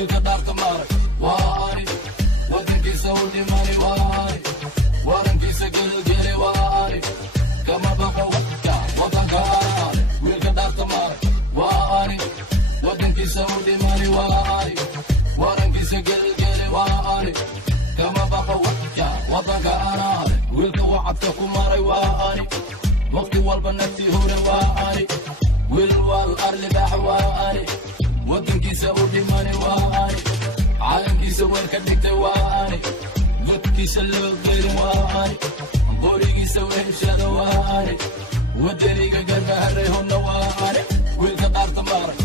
wiilka dhaarta maaray waa ani wadankiisa u dhimani waa ani warankiisa gelgeli waa ani kama baqo wadka wadanka ani wiilka dhaarta maaray waa ani wadankiisa u dhimani waa ani warankiisa gelgeli waa ani kama baqo wadka wadanka ani wiilka wacadka ku maray waa ani waqti walba naftii hore waa ani wiil wal arlibaax waa ani wadankiisa u dhimani waa ani caalamkiisa weelka dhigtay waa ani godkiisa loo geerin waa ani qorigiisa weheshada waa ani wadaniga gargaharay honna waa ani wiilka dhaarta maaray